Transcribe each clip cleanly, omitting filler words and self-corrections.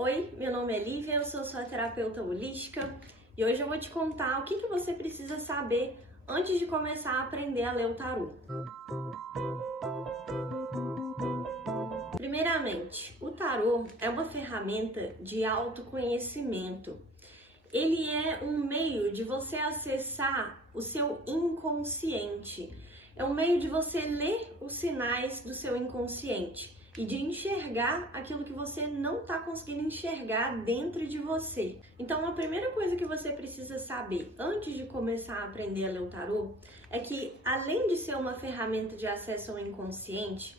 Oi, meu nome é Lívia, eu sou sua terapeuta holística e hoje eu vou te contar o que você precisa saber antes de começar a aprender a ler o tarô. Primeiramente, o tarô é uma ferramenta de autoconhecimento. Ele é um meio de você acessar o seu inconsciente. É um meio de você ler os sinais do seu inconsciente e de enxergar aquilo que você não está conseguindo enxergar dentro de você. Então, a primeira coisa que você precisa saber antes de começar a aprender a ler o tarô é que, além de ser uma ferramenta de acesso ao inconsciente,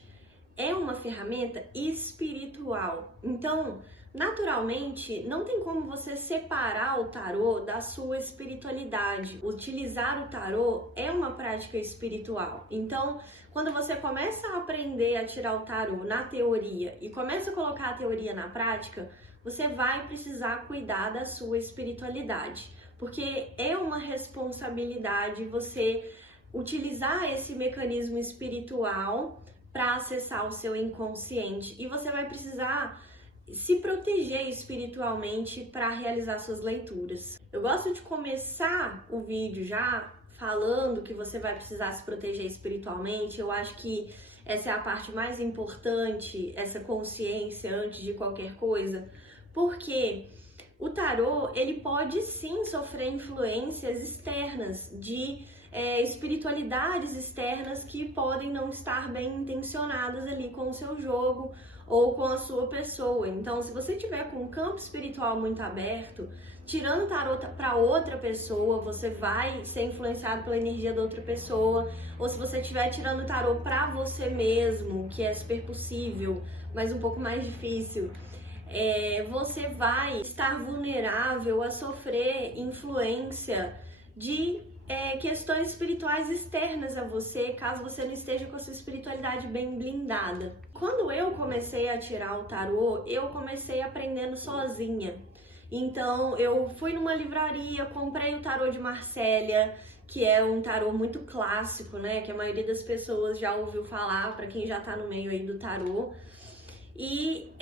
é uma ferramenta espiritual. Então, naturalmente, não tem como você separar o tarô da sua espiritualidade. Utilizar o tarô é uma prática espiritual. Então, quando você começa a aprender a tirar o tarô na teoria e começa a colocar a teoria na prática, você vai precisar cuidar da sua espiritualidade, porque é uma responsabilidade você utilizar esse mecanismo espiritual para acessar o seu inconsciente, e você vai precisar se proteger espiritualmente para realizar suas leituras. Eu gosto de começar o vídeo já falando que você vai precisar se proteger espiritualmente. Eu acho que essa é a parte mais importante, essa consciência antes de qualquer coisa, porque o tarô, ele pode sim sofrer influências externas de espiritualidades externas que podem não estar bem intencionadas ali com o seu jogo ou com a sua pessoa. Então, se você tiver com um campo espiritual muito aberto, tirando o tarô para outra pessoa, você vai ser influenciado pela energia da outra pessoa. Ou se você estiver tirando o tarô para você mesmo, que é super possível, mas um pouco mais difícil, você vai estar vulnerável a sofrer influência de questões espirituais externas a você, caso você não esteja com a sua espiritualidade bem blindada. Quando eu comecei a tirar o tarô, eu comecei aprendendo sozinha. Então, eu fui numa livraria, comprei o tarô de Marsella, que é um tarô muito clássico, né? Que a maioria das pessoas já ouviu falar, para quem já tá no meio aí do tarô. E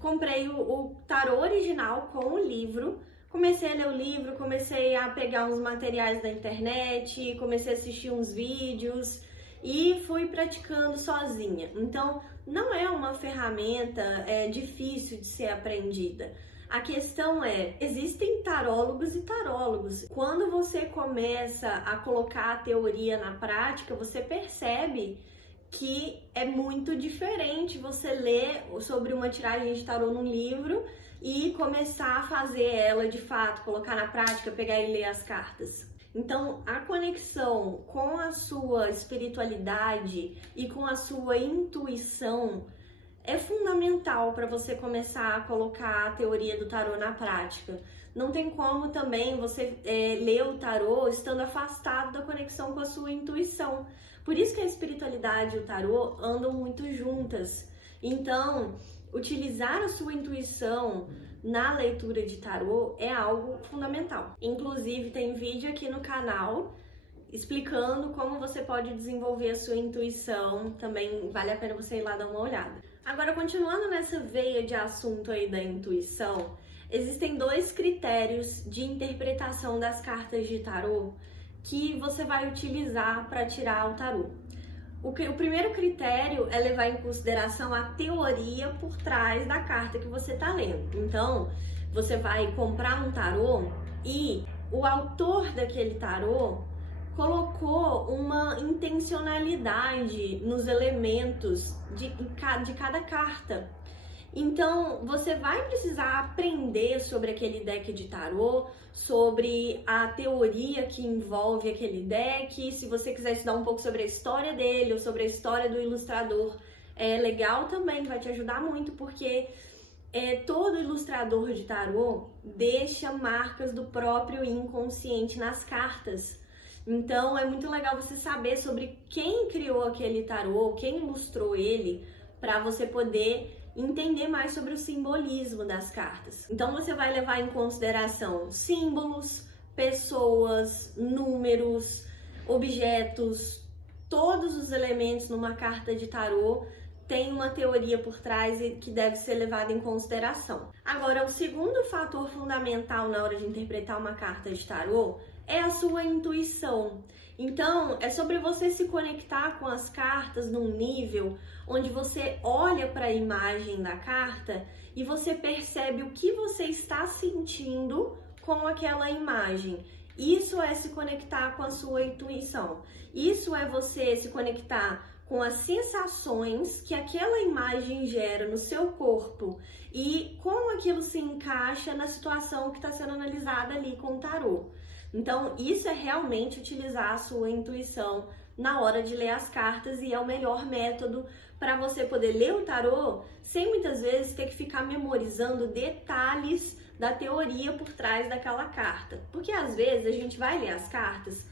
comprei o tarô original com o livro. Comecei a ler o livro, comecei a pegar uns materiais da internet, comecei a assistir uns vídeos e fui praticando sozinha. Então, não é uma ferramenta difícil de ser aprendida. A questão existem tarólogos e tarólogos. Quando você começa a colocar a teoria na prática, você percebe que é muito diferente você ler sobre uma tiragem de tarô num livro e começar a fazer ela de fato, colocar na prática, pegar e ler as cartas. Então, a conexão com a sua espiritualidade e com a sua intuição é fundamental para você começar a colocar a teoria do tarô na prática. Não tem como também você ler o tarô estando afastado da conexão com a sua intuição. Por isso que a espiritualidade e o tarô andam muito juntas. Então, utilizar a sua intuição na leitura de tarô é algo fundamental. Inclusive, tem vídeo aqui no canal explicando como você pode desenvolver a sua intuição. Também vale a pena você ir lá dar uma olhada. Agora, continuando nessa veia de assunto aí da intuição, existem dois critérios de interpretação das cartas de tarô que você vai utilizar para tirar o tarô. O primeiro critério é levar em consideração a teoria por trás da carta que você está lendo. Então, você vai comprar um tarô e o autor daquele tarô colocou uma intencionalidade nos elementos de cada carta. Então, você vai precisar aprender sobre aquele deck de tarô, sobre a teoria que envolve aquele deck. Se você quiser estudar um pouco sobre a história dele ou sobre a história do ilustrador, é legal também, vai te ajudar muito, porque todo ilustrador de tarô deixa marcas do próprio inconsciente nas cartas. Então, é muito legal você saber sobre quem criou aquele tarô, quem ilustrou ele, para você poder entender mais sobre o simbolismo das cartas. Então, você vai levar em consideração símbolos, pessoas, números, objetos, todos os elementos numa carta de tarô tem uma teoria por trás e que deve ser levada em consideração. Agora, o segundo fator fundamental na hora de interpretar uma carta de tarô é a sua intuição. Então, é sobre você se conectar com as cartas num nível onde você olha para a imagem da carta e você percebe o que você está sentindo com aquela imagem. Isso é se conectar com a sua intuição. Isso é você se conectar com as sensações que aquela imagem gera no seu corpo e como aquilo se encaixa na situação que está sendo analisada ali com o tarô. Então, isso é realmente utilizar a sua intuição na hora de ler as cartas e é o melhor método para você poder ler o tarô sem muitas vezes ter que ficar memorizando detalhes da teoria por trás daquela carta. Porque às vezes a gente vai ler as cartas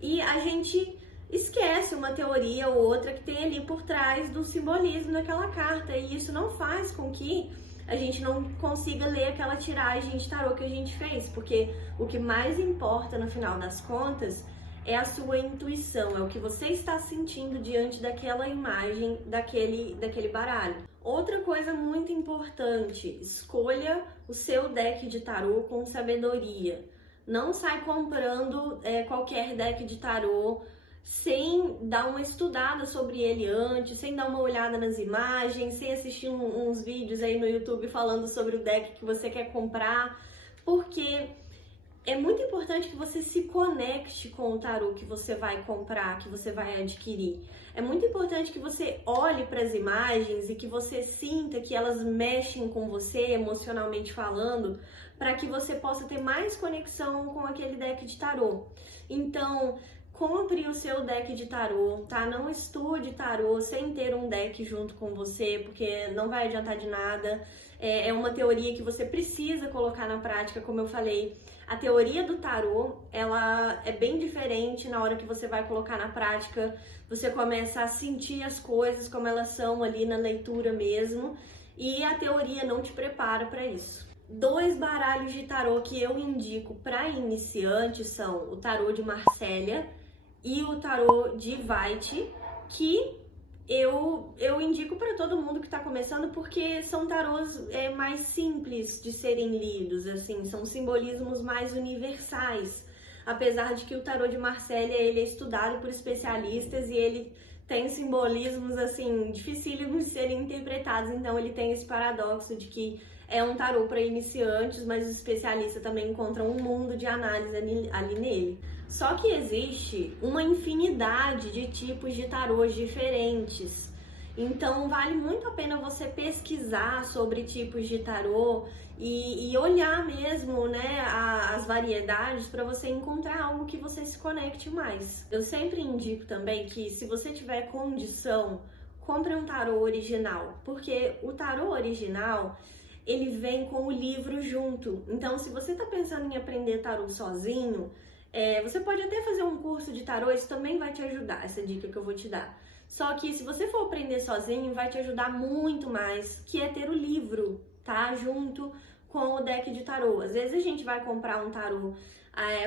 e a gente esquece uma teoria ou outra que tem ali por trás do simbolismo daquela carta e isso não faz com que a gente não consiga ler aquela tiragem de tarô que a gente fez, porque o que mais importa no final das contas é a sua intuição, é o que você está sentindo diante daquela imagem, daquele baralho. Outra coisa muito importante, escolha o seu deck de tarô com sabedoria. Não sai comprando qualquer deck de tarô sem dar uma estudada sobre ele antes, sem dar uma olhada nas imagens, sem assistir uns vídeos aí no YouTube falando sobre o deck que você quer comprar, porque é muito importante que você se conecte com o tarô que você vai comprar, que você vai adquirir. É muito importante que você olhe para as imagens e que você sinta que elas mexem com você, emocionalmente falando, para que você possa ter mais conexão com aquele deck de tarô. Então, compre o seu deck de tarô, tá? Não estude tarô sem ter um deck junto com você, porque não vai adiantar de nada. É uma teoria que você precisa colocar na prática, como eu falei. A teoria do tarô, ela é bem diferente na hora que você vai colocar na prática. Você começa a sentir as coisas como elas são ali na leitura mesmo, e a teoria não te prepara para isso. 2 baralhos de tarô que eu indico para iniciantes são o tarô de Marsella e o tarô de White, que eu indico para todo mundo que está começando porque são tarôs mais simples de serem lidos, assim, são simbolismos mais universais, apesar de que o tarô de Marsella ele é estudado por especialistas e ele tem simbolismos assim dificílimos de serem interpretados, então ele tem esse paradoxo de que é um tarô para iniciantes, mas os especialistas também encontram um mundo de análise ali nele. Só que existe uma infinidade de tipos de tarôs diferentes. Então vale muito a pena você pesquisar sobre tipos de tarô e olhar mesmo, né, as variedades para você encontrar algo que você se conecte mais. Eu sempre indico também que se você tiver condição, compre um tarô original, porque o tarô original ele vem com o livro junto. Então, se você está pensando em aprender tarô sozinho, você pode até fazer um curso de tarô, isso também vai te ajudar, essa dica que eu vou te dar. Só que se você for aprender sozinho, vai te ajudar muito mais, que é ter o livro, tá? Junto com o deck de tarô. Às vezes a gente vai comprar um tarô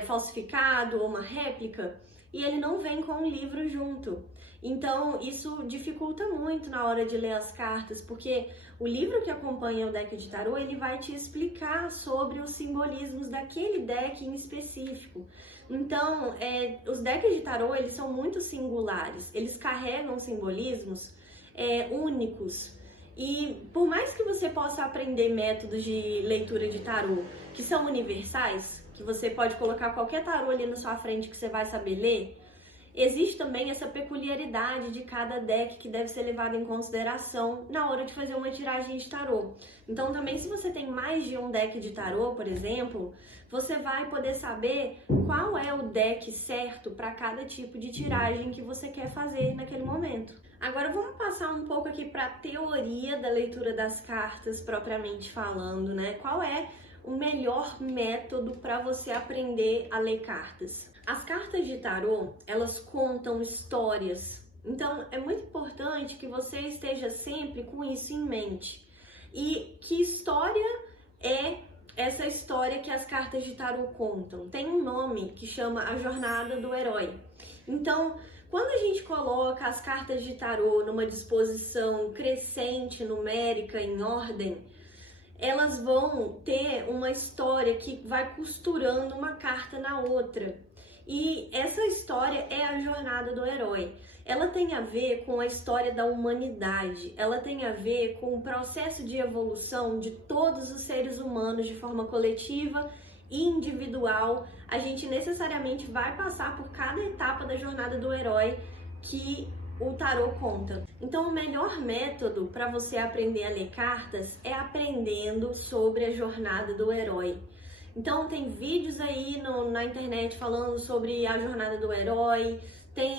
falsificado ou uma réplica e ele não vem com o livro junto. Então, isso dificulta muito na hora de ler as cartas, porque o livro que acompanha o deck de tarô, ele vai te explicar sobre os simbolismos daquele deck em específico. Então, os decks de tarô, eles são muito singulares, eles carregam simbolismos únicos. E por mais que você possa aprender métodos de leitura de tarô que são universais, que você pode colocar qualquer tarô ali na sua frente que você vai saber ler, existe também essa peculiaridade de cada deck que deve ser levada em consideração na hora de fazer uma tiragem de tarô. Então também se você tem mais de um deck de tarô, por exemplo, você vai poder saber qual é o deck certo para cada tipo de tiragem que você quer fazer naquele momento. Agora vamos passar um pouco aqui para a teoria da leitura das cartas propriamente falando, né? Qual é o melhor método para você aprender a ler cartas? As cartas de tarô, elas contam histórias, então é muito importante que você esteja sempre com isso em mente. E que história é essa história que as cartas de tarô contam? Tem um nome que chama A Jornada do Herói. Então, Quando a gente coloca as cartas de tarô numa disposição crescente, numérica, em ordem, elas vão ter uma história que vai costurando uma carta na outra. E essa história é a jornada do herói. Ela tem a ver com a história da humanidade, ela tem a ver com o processo de evolução de todos os seres humanos de forma coletiva e individual. A gente necessariamente vai passar por cada etapa da jornada do herói que o tarô conta. Então, o melhor método para você aprender a ler cartas é aprendendo sobre a jornada do herói. Então, tem vídeos aí na internet falando sobre a jornada do herói.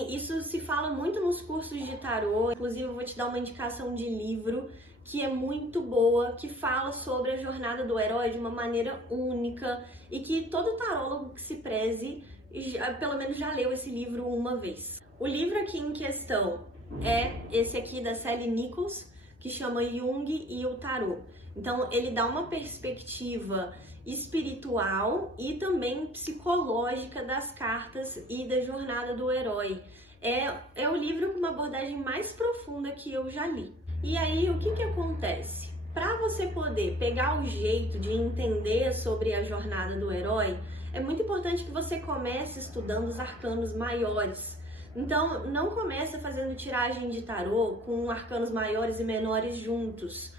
Isso se fala muito nos cursos de tarô. Inclusive, eu vou te dar uma indicação de livro que é muito boa, que fala sobre a jornada do herói de uma maneira única e que todo tarólogo que se preze, pelo menos já leu esse livro uma vez. O livro aqui em questão é esse aqui da Sally Nichols, que chama Jung e o Tarô. Então, ele dá uma perspectiva espiritual e também psicológica das cartas e da jornada do herói. É o livro com uma abordagem mais profunda que eu já li. E aí, o que acontece? Para você poder pegar o jeito de entender sobre a jornada do herói, é muito importante que você comece estudando os arcanos maiores. Então, não comece fazendo tiragem de tarô com arcanos maiores e menores juntos.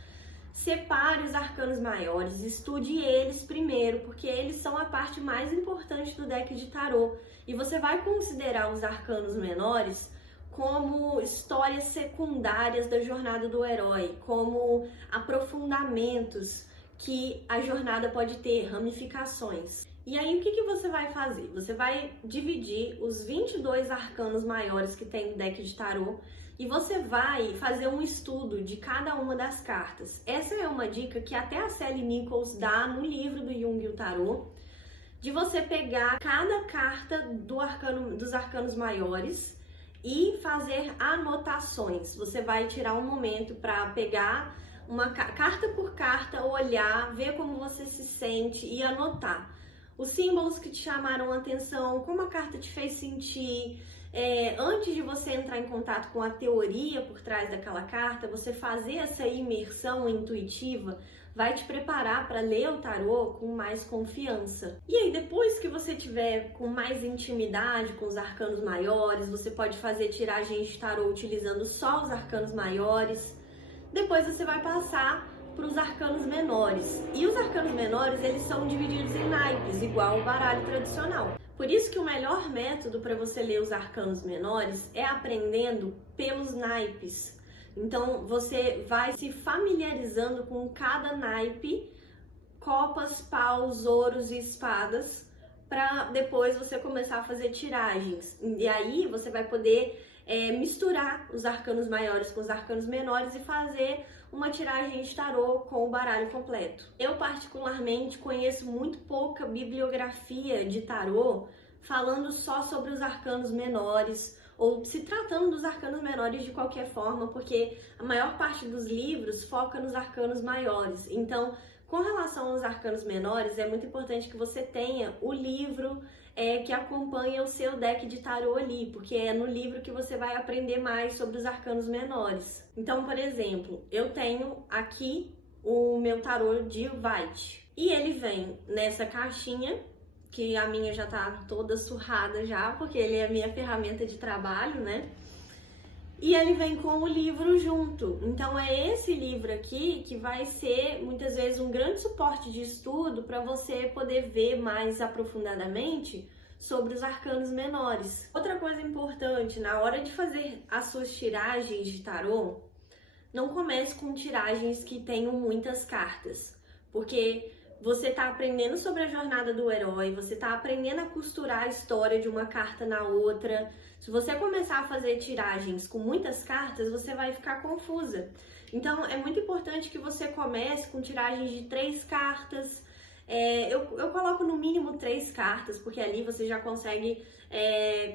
Separe os arcanos maiores, estude eles primeiro, porque eles são a parte mais importante do deck de tarô. E você vai considerar os arcanos menores como histórias secundárias da jornada do herói, como aprofundamentos que a jornada pode ter, ramificações. E aí, o que você vai fazer? Você vai dividir os 22 arcanos maiores que tem no deck de tarô e você vai fazer um estudo de cada uma das cartas. Essa é uma dica que até a Sally Nichols dá no livro do Jung e o Tarô, de você pegar cada carta dos arcanos maiores e fazer anotações. Você vai tirar um momento para pegar uma carta por carta, olhar, ver como você se sente e anotar os símbolos que te chamaram a atenção, como a carta te fez sentir. Antes de você entrar em contato com a teoria por trás daquela carta, você fazer essa imersão intuitiva vai te preparar para ler o tarô com mais confiança. E aí, depois que você tiver com mais intimidade com os arcanos maiores, você pode fazer tiragens de tarô utilizando só os arcanos maiores. Depois você vai passar para os arcanos menores. E os arcanos menores, eles são divididos em naipes, igual o baralho tradicional. Por isso que o melhor método para você ler os arcanos menores é aprendendo pelos naipes. Então, você vai se familiarizando com cada naipe, copas, paus, ouros e espadas, para depois você começar a fazer tiragens. E aí, você vai poder misturar os arcanos maiores com os arcanos menores e fazer uma tiragem de tarô com o baralho completo. Eu particularmente conheço muito pouca bibliografia de tarô falando só sobre os arcanos menores ou se tratando dos arcanos menores de qualquer forma, porque a maior parte dos livros foca nos arcanos maiores. Então, com relação aos arcanos menores, é muito importante que você tenha o livro que acompanha o seu deck de tarô ali, porque é no livro que você vai aprender mais sobre os arcanos menores. Então, por exemplo, eu tenho aqui o meu tarô de White e ele vem nessa caixinha, que a minha já tá toda surrada já, porque ele é a minha ferramenta de trabalho, né? E ele vem com o livro junto. Então é esse livro aqui que vai ser muitas vezes um grande suporte de estudo para você poder ver mais aprofundadamente sobre os arcanos menores. Outra coisa importante, na hora de fazer as suas tiragens de tarô, não comece com tiragens que tenham muitas cartas, porque você está aprendendo sobre a jornada do herói, você está aprendendo a costurar a história de uma carta na outra. Se você começar a fazer tiragens com muitas cartas, você vai ficar confusa. Então, é muito importante que você comece com tiragens de 3 cartas. Eu coloco no mínimo 3 cartas, porque ali você já consegue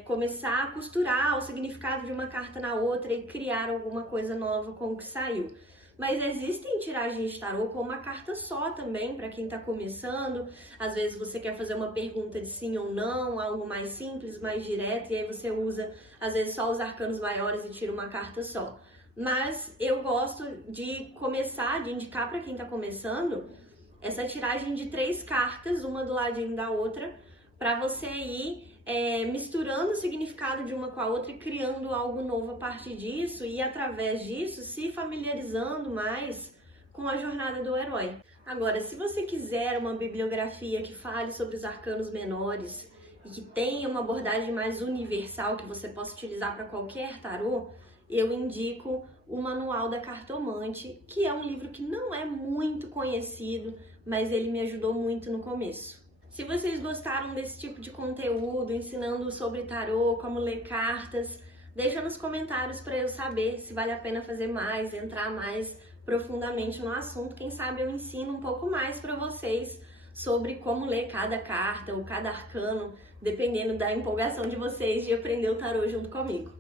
começar a costurar o significado de uma carta na outra e criar alguma coisa nova com o que saiu. Mas existem tiragens de tarô com uma carta só também, para quem está começando. Às vezes você quer fazer uma pergunta de sim ou não, algo mais simples, mais direto, e aí você usa, às vezes, só os arcanos maiores e tira uma carta só. Mas eu gosto de começar, de indicar para quem está começando, essa tiragem de 3 cartas, uma do ladinho da outra, para você ir misturando o significado de uma com a outra e criando algo novo a partir disso, e através disso se familiarizando mais com a jornada do herói. Agora, se você quiser uma bibliografia que fale sobre os arcanos menores e que tenha uma abordagem mais universal que você possa utilizar para qualquer tarô, eu indico o Manual da Cartomante, que é um livro que não é muito conhecido, mas ele me ajudou muito no começo. Se vocês gostaram desse tipo de conteúdo, ensinando sobre tarô, como ler cartas, deixa nos comentários para eu saber se vale a pena fazer mais, entrar mais profundamente no assunto. Quem sabe eu ensino um pouco mais para vocês sobre como ler cada carta ou cada arcano, dependendo da empolgação de vocês de aprender o tarô junto comigo.